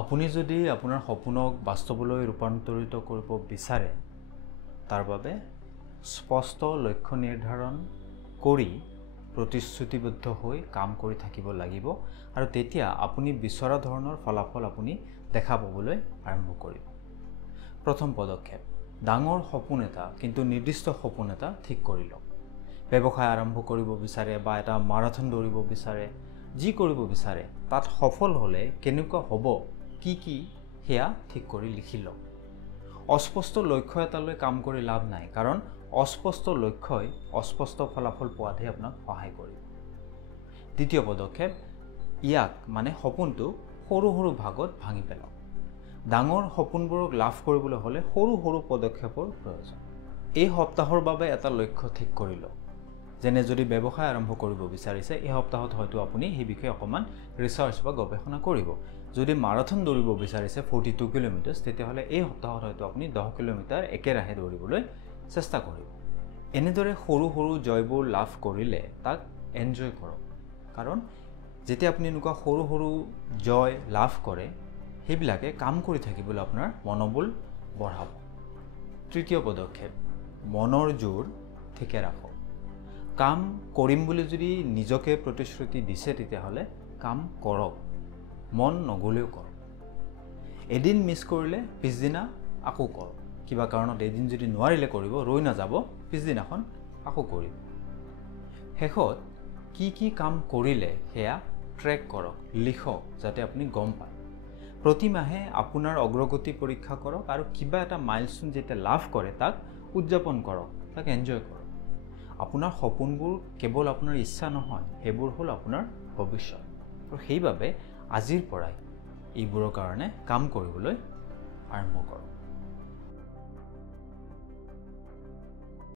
আপুনি যদি আপোনাৰ সপোনক বাস্তৱলৈ ৰূপান্তৰিত কৰিব বিচাৰে তাৰ বাবে স্পষ্ট লক্ষ্য নিৰ্ধাৰণ কৰি প্ৰতিশ্ৰুতিবদ্ধ হৈ কাম কৰি থাকিব লাগিব আৰু তেতিয়া আপুনি বিচৰা ধৰণৰ ফলাফল আপুনি দেখা পাবলৈ আৰম্ভ কৰিব। প্ৰথম পদক্ষেপ ডাঙৰ সপোন এটা কিন্তু নিৰ্দিষ্ট সপোন এটা ঠিক কৰি লওক। ব্যৱসায় আৰম্ভ কৰিব বিচাৰে বা এটা মাৰাথন দৌৰিব বিচাৰে, যি কৰিব বিচাৰে তাত সফল হ'লে কেনেকুৱা হ'ব কি সেয়া ঠিক কৰি লিখি লওক। অস্পষ্ট লক্ষ্য এটালৈ কাম কৰি লাভ নাই, কাৰণ অস্পষ্ট লক্ষ্যই অস্পষ্ট ফলাফল পোৱাতহে আপোনাক সহায় কৰিব। দ্বিতীয় পদক্ষেপ ইয়াক মানে সপোনটো সৰু সৰু ভাগত ভাঙি পেলাওক। ডাঙৰ সপোনবোৰক লাভ কৰিবলৈ হ'লে সৰু সৰু পদক্ষেপৰ প্ৰয়োজন। এই সপ্তাহৰ বাবে এটা লক্ষ্য ঠিক কৰি লওক। যেনে যদি ব্যৱসায় আৰম্ভ কৰিব বিচাৰিছে, এই সপ্তাহত হয়তো আপুনি সেই বিষয়ে অকণমান ৰিচাৰ্চ বা গৱেষণা কৰিব। যদি মাৰাথন দৌৰিব বিচাৰিছে 42 কিলোমিটাৰ, তেতিয়াহ'লে এই সপ্তাহত হয়তো আপুনি 10 কিলোমিটাৰ একেৰাহে দৌৰিবলৈ চেষ্টা কৰিব। এনেদৰে সৰু সৰু জয়বোৰ লাভ কৰিলে তাক এনজয় কৰক, কাৰণ যেতিয়া আপুনি এনেকুৱা সৰু সৰু জয় লাভ কৰে সেইবিলাকে কাম কৰি থাকিবলৈ আপোনাৰ মনোবল বঢ়াব। তৃতীয় পদক্ষেপ মনৰ জোৰ ঠিকে ৰাখক। কাম কৰিম বুলি যদি নিজকে প্ৰতিশ্ৰুতি দিছে তেতিয়াহ'লে কাম কৰক, মন নগ'লেও কৰক। এদিন মিছ কৰিলে পিছদিনা আকৌ কৰক। কিবা কাৰণত এদিন যদি নোৱাৰিলে কৰিব, ৰৈ নাযাব, পিছদিনাখন আকৌ কৰিব। শেষত কি কাম কৰিলে সেয়া ট্ৰেক কৰক, লিখক, যাতে আপুনি গম পায়। প্ৰতি মাহে আপোনাৰ অগ্ৰগতি পৰীক্ষা কৰক আৰু কিবা এটা মাইলষ্টোন যেতিয়া লাভ কৰে তাক উদযাপন কৰক, তাক এনজয় কৰক। আপোনাৰ সপোনবোৰ কেৱল আপোনাৰ ইচ্ছা নহয়, সেইবোৰ হ'ল আপোনাৰ ভৱিষ্যত। আৰু সেইবাবে আজিৰ পৰাই এইবোৰৰ কাৰণে কাম কৰিবলৈ আৰম্ভ কৰক।